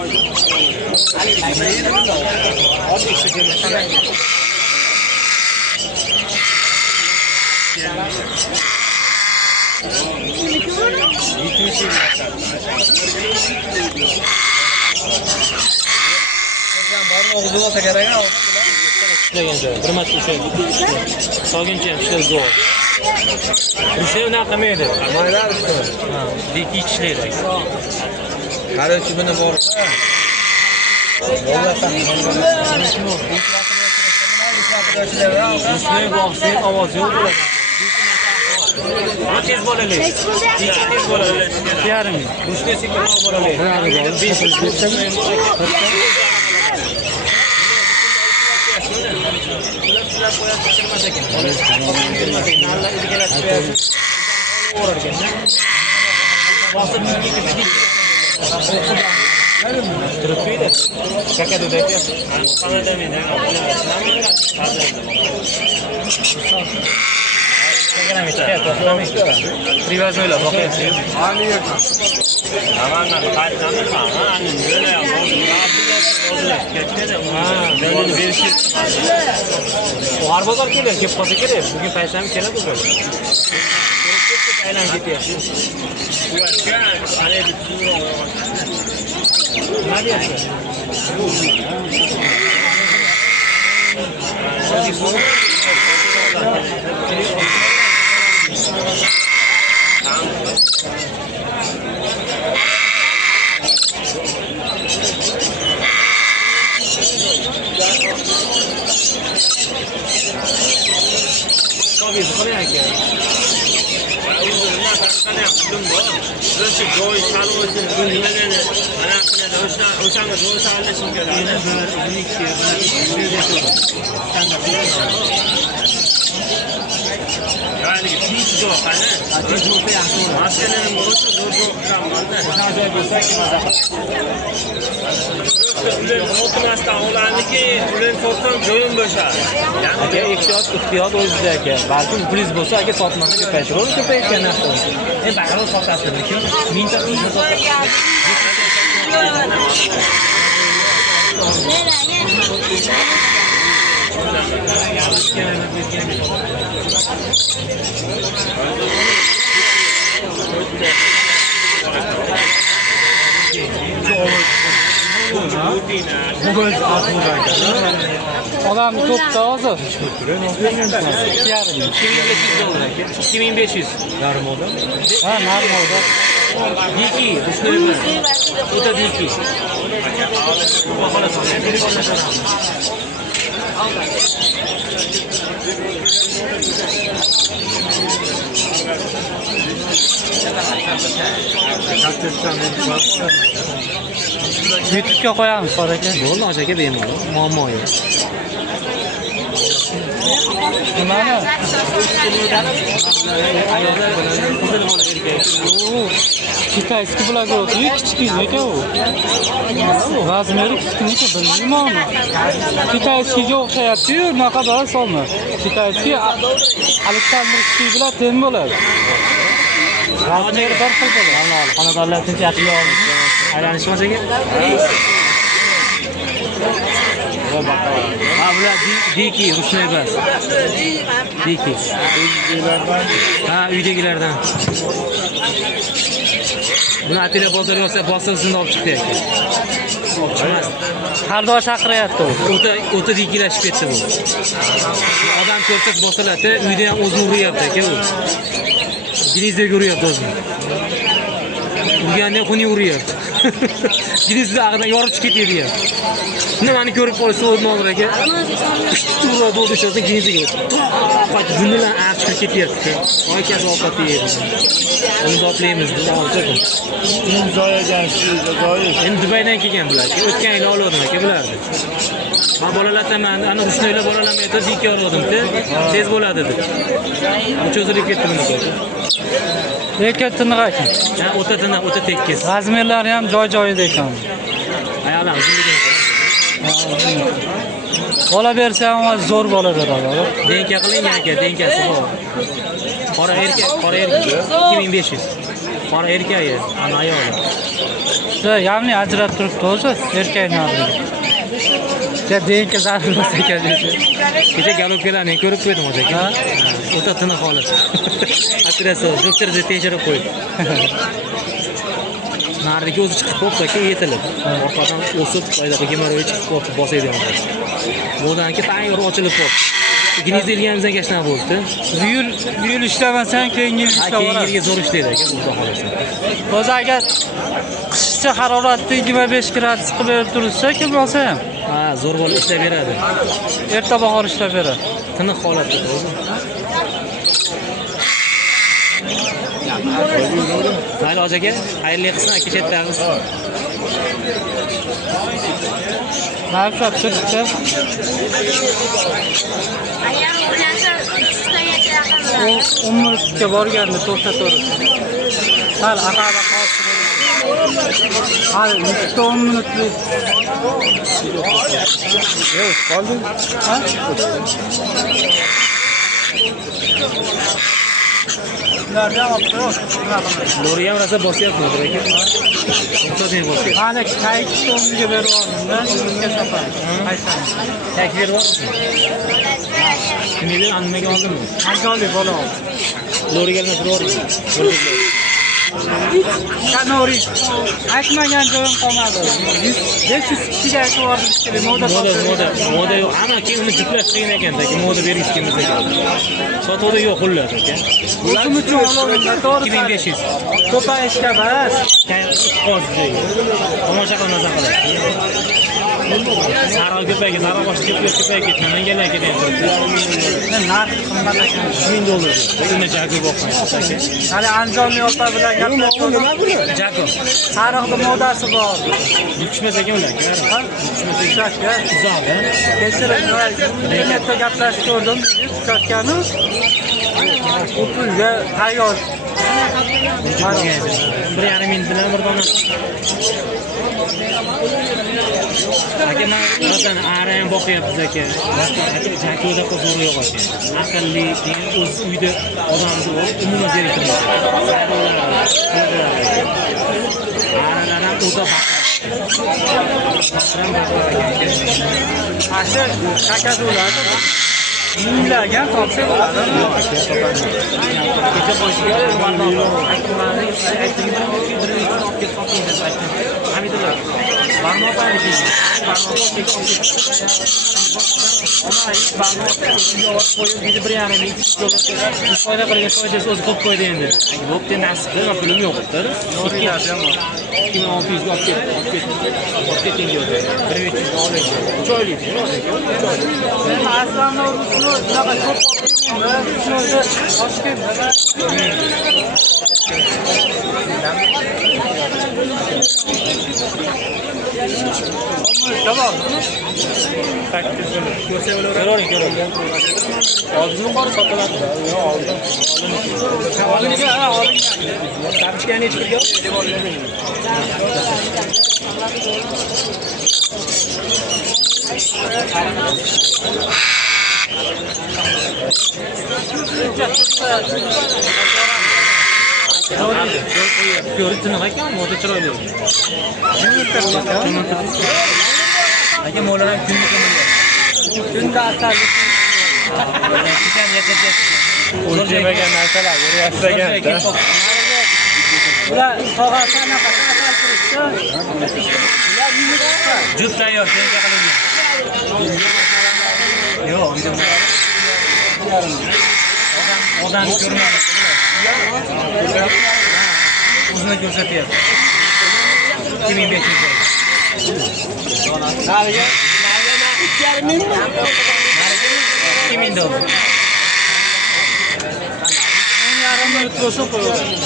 Bir marta o'sha solguncha ham ishlar zo'r. O'sha unaqa qilmaydi. Maylar işte. Ha, dik ishlaydi. Qarashchi buni bor. O'sha boqsang ovoz yo'q bo'ladi. Tez bo'ladi. Tez bo'ladi. Yarim. O'sha sekin bo'ladi. 'Har bozor kelar, kelib qolsa kerak. Bugun paysam keladi bu. Aylanib ketyapti. Nima deyapsiz? Ehtiyot o'zida aka. Balkim plyus bo'lsa aka sotmasa ko'paytiradi, ko'paygan narsa. Baribir sotasizmi-ku? Mingta Adam to'pda hozir. Yarim. 2500 dollar aka. 2500. Yarim odam. Ha, yarim odam. Diki, ushlaymiz. O'ta diki. YouTube'ga qo'yamiz bor aka. Bo'ldi, aka bemalol. Muammo yo'q. Nimani? Kitayskiy blogger, kichik ekan u. Razmeri kichikniki bilmayman. Kitayskiyga o'xshayapti-yu, unaqa bor solma. Kitayskiy Aleksandrskiy bilan teng bo'ladi. Razmeri bir xil bo'ladi. Xonadonlar tinchati yo'q. Aylanishmas ekan. Ha, bular diki, rushnay emas. Diki. Ha, uydagilardan. Buni atila bozor yo'sa bosilsin olib chiqdi aka. Chiqmas. Har doim chaqiryapti u. O'ta dikilashib ketdi bu. Odam ko'rsa bosiladi, uyda ham o'zi uryapti aka u. Gilizga uryapti o'zini. Urganda xuni uryapti. Gilizga ag'dan yorib chiqib ketdi. Nimani ko'rib qolsa o'rmonlar aka. Turra bo'ldi shosdan gilizga. Faqat bundan chiqib ketyapti. Voy kaza ovqat yeydi. Uni doplaymiz biz hozir. Endi Dubaydan kelgan bular. O'tgan yil oldim aka bularni. Men bolalardan ana rushnaylar bolalamaydi, dik yordim-da. Tez bo'ladi deb. Cho'zilib ketdi buniki. Lekin tiniq ekan. Ha, o'ta tekis. Razmerlari ham joy-joyida ekan. Ayollar bola bersa ham zo'r bola beradi. Denka qilingan aka, denkasi bor. Qora erkak 2500. Qora erkagi, ana ayoli. Juda ya'ni ajrab turibdi o'zi erkakni oldi. Deyinki zarur bo'lsa kerak dedi. Kecha galopkalarni ko'rib qo'ydim o'zi aka. O'ta tiniq holat. Operatsiya doktorga tekshirib qo'ydi. Nariga o'zi chiqib qolibdi aka, yetilib. Orqadan o'sib, qaydaqa gemoroy chiqib qolibdi, bosaydi endi. Bo'danki tayyor ochilib qolibdi. Gnezilganimizdan gashna bo'ldi. Bu yil ishlamasan, keyingi yil ishlab Keyin yilga zo'r ishlaydi aka, xudo xolasa. O'zi agar qishcha haroratni 25 gradus qilib berib tursa, kim olsa ham Ha, zo'r bo'lib ishlab beradi. erta bahor ishlab beradi. Tiniq holatda o'zi. Mayli aka, xayrli qilsin aka chetdamiz. Ma'rifat turibdi. Agar o'ylasa, 300 taga yaqin. 10 minutga borganda to'xtatamiz. Hal aqaba qolsin. Hal 10 minutlik. Yo'q, qoldi. Ha? Ulardan olib Lori ham rosa bosyapti aka. To'xtatmay bosyapti. mana kayk so'miga berib oldim-da, sizga safar. Qaysan? Kayk berib olsin. Nimaga nimaga oldimmi? Anjoli bola oldi. Lori kelmas, Lori. Kanori. Aytmagan joyim qolmadi. 500 kishiga aytib yubordim kerak. Moda yo'q. Ana keyin uni juplash qiyin ekan aka. Moda berish kelmas ekan. Sotuvda yo'q xullas aka. O'zim uchun olovimda to'g'ri. 2500. Ko'payishga bas. Qozdi. Tomosha qilmasan qiladi. Sariq ko'payga, sariq boshga ko'payga ketdi. Mangalar ketyapti. Narx qimmat ekan. $1000. Uni jago boqmay aka. Hali Anjolni opa bilan gaplashdim. Jago. Sariqni modasi bor. Yutishmas ekan ular. Ha? Tushashga. Uzoqda. Kechiring, internetda gaplashib ko'rdim. Tushashgani. U pulga tayyor. 1,5 ming bilan bir dona. Aka, men masalan ara ham boqyapmiz aka. Jakoda qo'zg'ori yo'q aka. Aqlli, keyin o'z uyda odamni bor, umuman zeriktirmaydi. Aralar ham o'ta Asha kakadularni minglarga topsa bo'ladi. kecha qo'yishga Hamidullah. Barmoq aytdi. Foyda qilgan foydasi o'zi ko'p qo'ydi endi. Bo'pti, nasib qilma, pulim yo'q edi. 2600 ga olib keting yo'q. 1300 ga oling. Choylik. Aslında urusunu bunaqa ko'p olmayman. Toshkentda Tamam. Ko'ravering. Oldinmi qori sotiladi? Yo'q, oldim. Olingan. Kartochkani hech birga ko'rib tiniq ekan, moda chiroyli. Aka molar ham Kunda asallik. o'lchamagan narsalar beryapsiz ekan. Ular tog'asini asal turibdi. Juft tayyor, tenka qilingan. Yo'q, odam ko'rmaydi. O'zini ko'rsatyapti. 2500. Nariga 2000 dollar. 10,5 minut bo'lsa qo'yaveradi.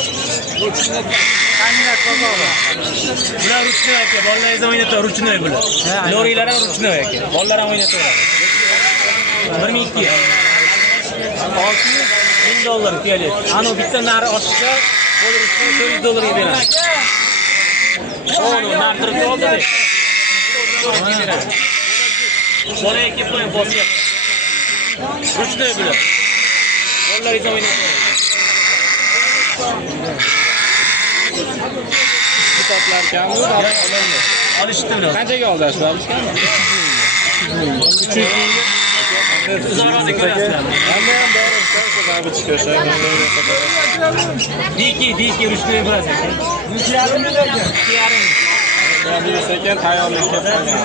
Ta'minot qilmoqda. Bular ruchnoy aka, bolalaringiz o'ynatadi, ruchnoy bular. Lorilar ham ruchnoy aka, bolalar ham o'ynataveradi. 1200. 600 dollar kerak. Ana bitta nari oshsa, bo'lar $400 beradi. Onu nartirib oldi-da. Bola ekib qo'ying, bosyapti. Ruchnoy bular. Bolalaringiz o'ynataveradi. kitoblar kammi? Olishdi bilan. Qanchaga oldinglar? 300 mingga. Uzoqroqda ko'rasizlar. Hamma ham bor, sabab chiqishadi. Diki urushni bilasiz. 2,5 million. 2,5. Ya bu sekin tayyorlikka qolgan.